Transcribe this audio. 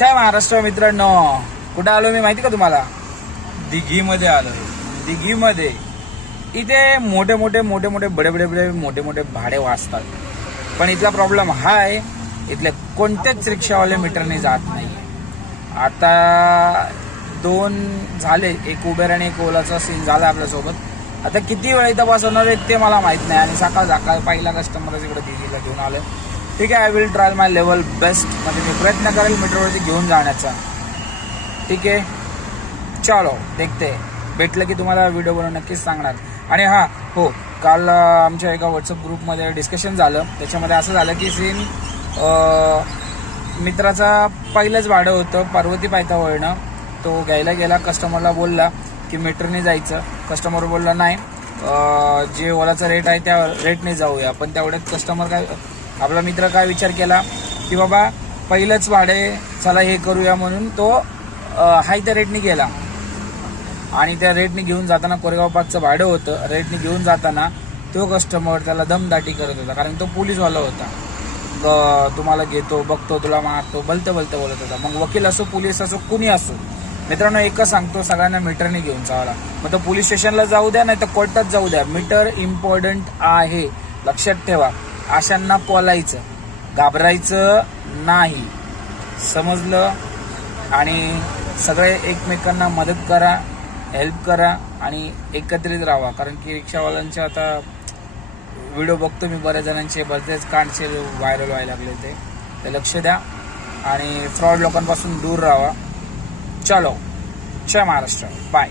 जय महाराष्ट्र मित्रांनो. कुठं आलो मी माहिती का तुम्हाला? दिघीमध्ये आलो. दिघीमध्ये. इथे मोठे मोठे मोठे मोठे भाडे वाचतात. पण इथला प्रॉब्लेम हा आहे, इथले कोणतेच रिक्षावाले मीटरने जात नाही. आता 2 झाले, एक उबेर आणि एक ओलाचा सीन झाला आपल्यासोबत. आता किती वेळ इथं बसवणार आहेत ते मला माहित नाही. आणि सकाळ पहिला कस्टमरच इकडे दिघीला घेऊन आलं. ठीक आहे, I will try my level best. म्हणजे मी प्रयत्न करेल मीटरवरती घेऊन जाण्याचा. ठीक आहे, चलो देखते. भेटलं की तुम्हाला व्हिडिओ बनवून नक्कीच सांगणार. आणि हो, काल आमच्या एका व्हॉट्सअप ग्रुपमध्ये डिस्कशन झालं. त्याच्यामध्ये असं झालं की सीन मित्राचा पहिलंच भाडं होतं पार्वती पायथ्यावरनं. तो घ्यायला गेला, कस्टमरला बोलला की मीटरने जायचं. कस्टमर बोलला नाही, जे ओलाचा रेट आहे त्या रेटने जाऊया. पण तेवढ्यात आपला मित्र काय विचार केला की बाबा पहिलंच भाडे, चला हे करूया, म्हणून तो हाय त्या रेटने गेला. आणि त्या रेटने घेऊन जाताना कोरेगाव पार्कचं भाडं होतं. रेटने घेऊन जाताना तो कस्टमर त्याला दमदाटी करत होता, कारण तो पोलीसवाला होता. तुम्हाला घेतो, बघतो, तुला मारतो, भलतं बोलत होता. मग वकील असो, पोलीस असो, कुणी असो, मित्रांनो एकच सांगतो, सगळ्यांना मीटरने घेऊन जावा. मग तो पोलीस स्टेशनला जाऊ द्या, नाही तर कोर्टात जाऊ द्या, मीटर इम्पॉर्टंट आहे. लक्षात ठेवा. अशांना बोलायचं, घाबरायचं नाही. समजलं? आणि सगळे एकमेकांना मदत करा, हेल्प करा आणि एकत्रित राहा. कारण की रिक्षावाल्यांचे आता व्हिडिओ बघतो मी, बऱ्याच जणांचे बरेच कांडचे व्हायरल व्हायला लागले. ते लक्ष द्या आणि फ्रॉड लोकांपासून दूर राहा. चलो, जय महाराष्ट्र, बाय.